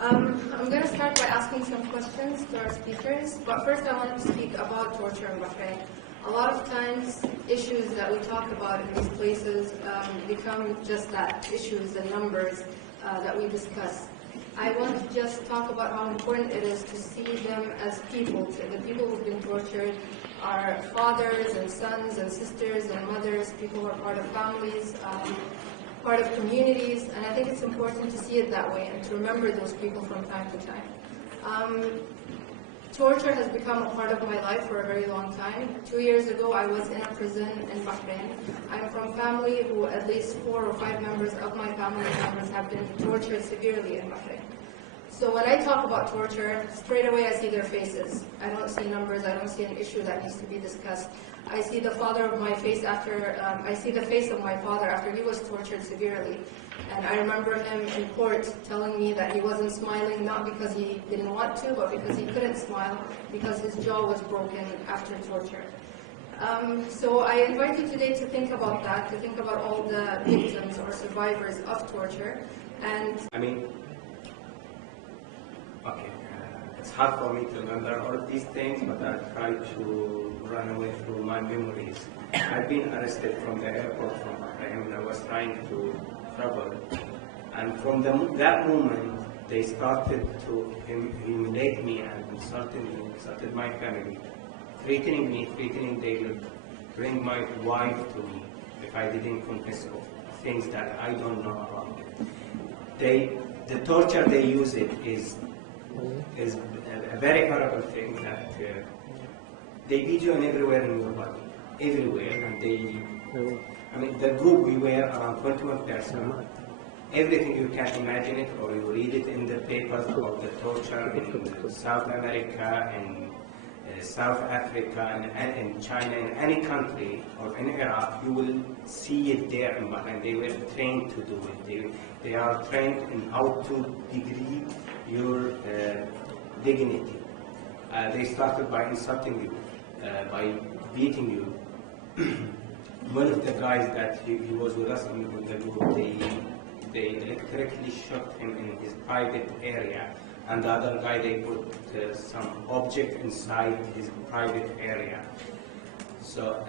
I'm going to start by asking some questions to our speakers, but first I want to speak about torture in Bahrain. A lot of times, issues that we talk about in these places become just that, issues and numbers that we discuss. I want to just talk about how important it is to see them as people. The people who've been tortured are fathers and sons and sisters and mothers, people who are part of families, part of communities, and I think it's important to see it that way and to remember those people from time to time. Torture has become a part of my life for a very long time. 2 years ago, I was in a prison in Bahrain. I'm from family who at least 4 or 5 members of my family members have been tortured severely in Bahrain. So when I talk about torture, straight away I see their faces. I don't see numbers, I don't see an issue that needs to be discussed. I see the father of my face after, I see the face of my father after he was tortured severely. And I remember him in court telling me that he wasn't smiling, not because he didn't want to, but because he couldn't smile, because his jaw was broken after torture. So I invite you today to think about that, to think about all the victims or survivors of torture. And it's hard for me to remember all of these things, but I'll try to run away through my memories. I've been arrested from the airport from Bahrain when I was trying to travel, and from that moment they started to humiliate me and insulted my family, threatening they would bring my wife to me if I didn't confess of things that I don't know about. The torture they use is a very horrible thing that they beat you everywhere in your body, everywhere, and the group we were around 21 persons. Everything you can imagine it, or you read it in the papers about the torture in South America, in South Africa, and in China, in any country, or in Iraq, you will see it there in Bahrain. They were trained to do it. They are trained in how to degrade your dignity. They started by insulting you, by beating you. One of the guys that he was with us in the group, they electrically shot him in his private area, and the other guy, they put some object inside his private area. So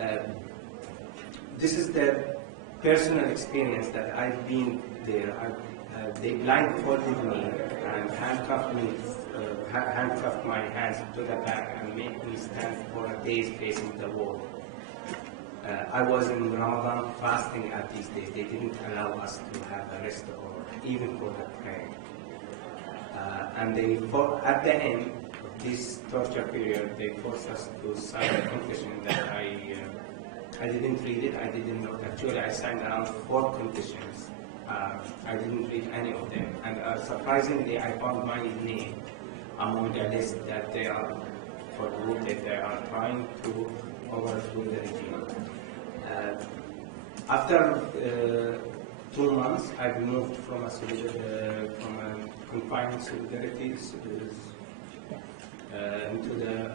this is the personal experience that I've been there. They blindfolded me and handcuffed my hands to the back and made me stand for days facing the wall. I was in Ramadan fasting at these days. They didn't allow us to have a rest or even for the prayer. And at the end of this torture period, they forced us to sign a confession that I didn't read it, I didn't know. Actually, I signed around 4 confessions. I didn't read any of them. And surprisingly, I found my name among the list that they are for the group that they are trying to overthrow the regime. After 2 months, I've moved from a confinement solidarity into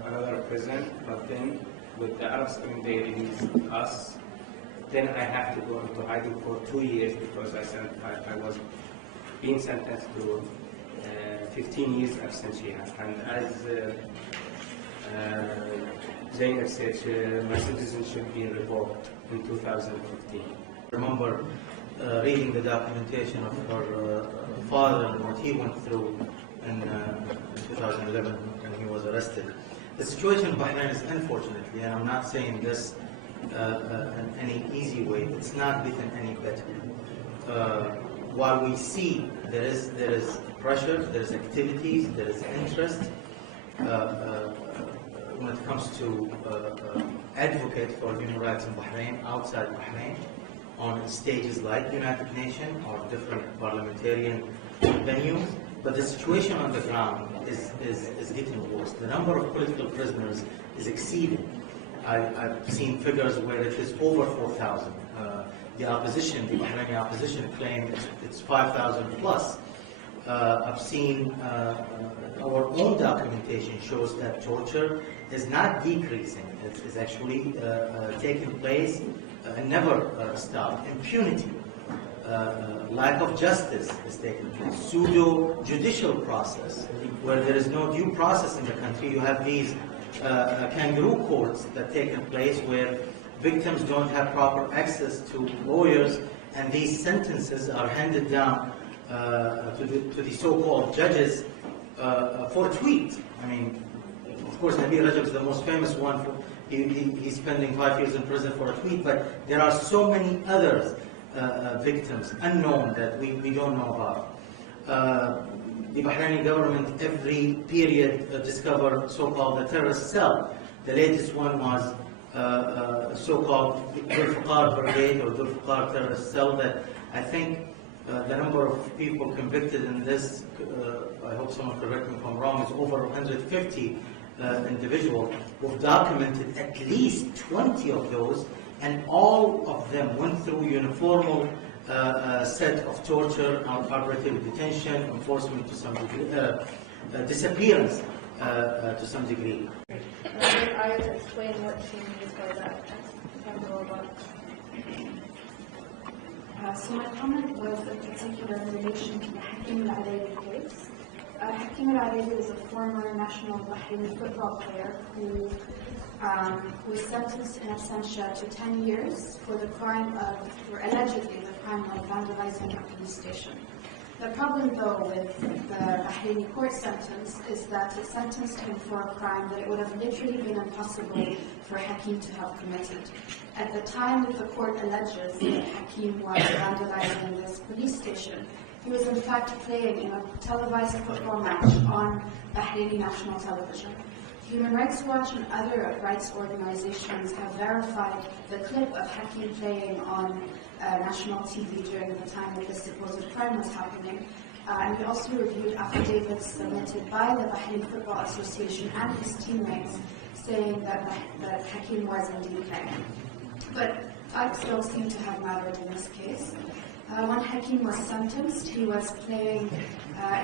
another prison, but then with the Arabs coming, they released us. Then I have to go into hiding for 2 years because I was being sentenced to 15 years absentia. And as Zainab said, my citizenship being revoked in 2015. I remember reading the documentation of her father and what he went through in 2011 when he was arrested. The situation in Bahrain is, unfortunately, and I'm not saying this in any easy way, it's not getting any better. While we see there is pressure, there is activities, there is interest when it comes to advocate for human rights in Bahrain, outside Bahrain, on stages like United Nations or different parliamentarian venues, but the situation on the ground is getting worse. The number of political prisoners is exceeding. I've seen figures where it is over 4,000. The opposition, the Bahraini opposition, claim it's 5,000 plus. I've seen our own documentation shows that torture is not decreasing. It is actually taking place and never stopped. Impunity lack of justice is taking place, pseudo-judicial process, where there is no due process in the country. You have these kangaroo courts that take place where victims don't have proper access to lawyers, and these sentences are handed down to the so-called judges for a tweet. I mean, of course, Nabil Rajab is the most famous one. He's spending 5 years in prison for a tweet, but there are so many others, victims, unknown, that we don't know about. The Bahraini government every period discovered so-called the terrorist cell. The latest one was so-called Dhul Brigade or Dhul terrorist cell, that I think the number of people convicted in this, I hope someone correct me if I'm wrong, is over 150 individuals who've documented at least 20 of those, and all of them went through uniform set of torture, arbitrary detention, enforcement to some degree, disappearance to some degree. I will explain what she means by that. So my comment was in particular in relation to the Hakim al-Adhrb case. Hakim al-Adhrb is a former national Bahraini football player who was sentenced in absentia to 10 years for the crime of, or allegedly the crime of vandalizing a police station. The problem, though, with the Bahraini court sentence is that it sentenced him for a crime that it would have literally been impossible for Hakim to have committed. At the time that the court alleges that Hakim was vandalizing this police station, he was in fact playing in a televised football match on Bahraini national television. Human Rights Watch and other rights organizations have verified the clip of Hakim playing on national TV during the time that this supposed crime was happening. And we also reviewed affidavits submitted by the Bahrain Football Association and his teammates saying that Hakim was indeed playing. But facts don't seem to have mattered in this case. When Hakim was sentenced, he was playing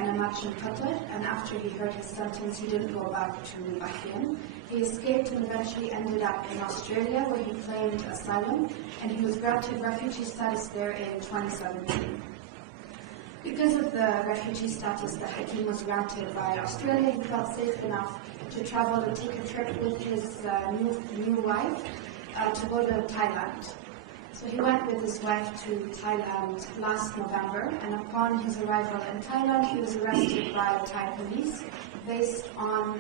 in a match in Qatar, and after he heard his sentence, he didn't go back to Bahrain. He escaped and eventually ended up in Australia, where he claimed asylum, and he was granted refugee status there in 2017. Because of the refugee status that Hakim was granted by Australia, he felt safe enough to travel and take a trip with his new wife to go to Thailand. So he went with his wife to Thailand last November, and upon his arrival in Thailand, he was arrested by Thai police based on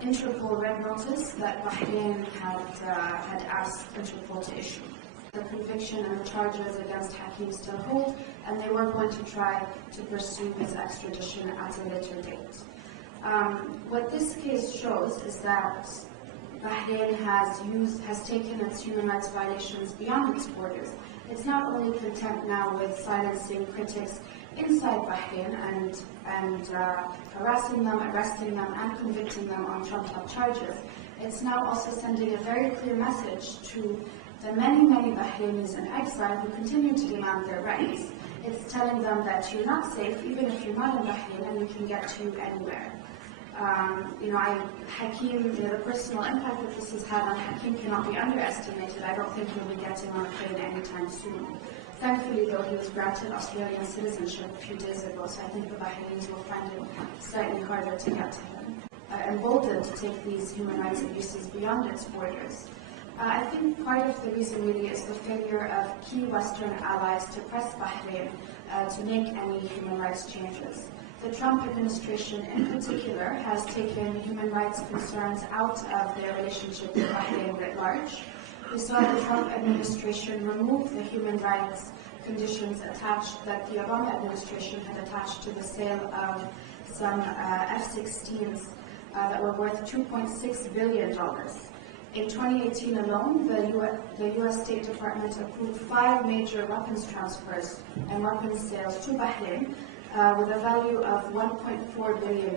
Interpol red notice that Bahrain had asked Interpol to issue. The conviction and the charges against Hakim still hold, and they were going to try to pursue his extradition at a later date. What this case shows is that Bahrain has taken its human rights violations beyond its borders. It's not only content now with silencing critics inside Bahrain and harassing them, arresting them, and convicting them on trumped-up charges. It's now also sending a very clear message to the many Bahrainis in exile who continue to demand their rights. It's telling them that you're not safe, even if you're not in Bahrain, and we can get to you anywhere. Hakim, the personal impact that this has had on Hakim cannot be underestimated. I don't think he'll be getting on a plane anytime soon. Thankfully, though, he was granted Australian citizenship a few days ago, so I think the Bahrainis will find it slightly harder to get to him. Emboldened to take these human rights abuses beyond its borders. I think part of the reason really is the failure of key Western allies to press Bahrain to make any human rights changes. The Trump administration in particular has taken human rights concerns out of their relationship with Bahrain writ large. We saw the Trump administration remove the human rights conditions attached that the Obama administration had attached to the sale of some F-16s that were worth $2.6 billion. In 2018 alone, the U.S. State Department approved 5 major weapons transfers and weapons sales to Bahrain with a value of $1.4 billion.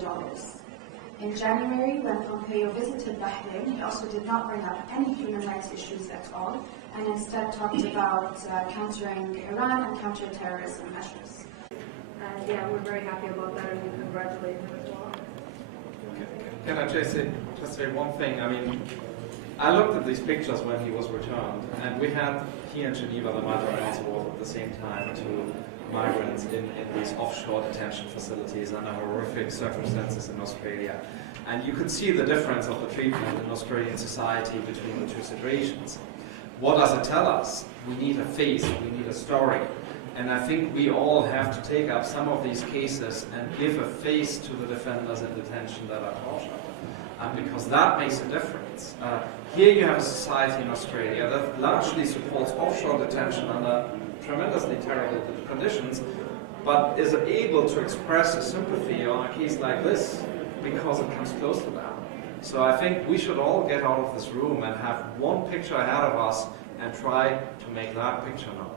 In January, when Pompeo visited Bahrain, he also did not bring up any human rights issues at all, and instead talked about countering Iran and counterterrorism measures. Yeah, we're very happy about that, and we congratulate him as well. Can I just say one thing? I mean, I looked at these pictures when he was returned, and here in Geneva, the Matter also was at the same time to migrants in these offshore detention facilities under horrific circumstances in Australia. And you could see the difference of the treatment in Australian society between the two situations. What does it tell us? We need a face, we need a story. And I think we all have to take up some of these cases and give a face to the defenders in detention that are tortured. Because that makes a difference. Here you have a society in Australia that largely supports offshore detention under tremendously terrible conditions, but is able to express a sympathy on a case like this because it comes close to them. So I think we should all get out of this room and have one picture ahead of us and try to make that picture known.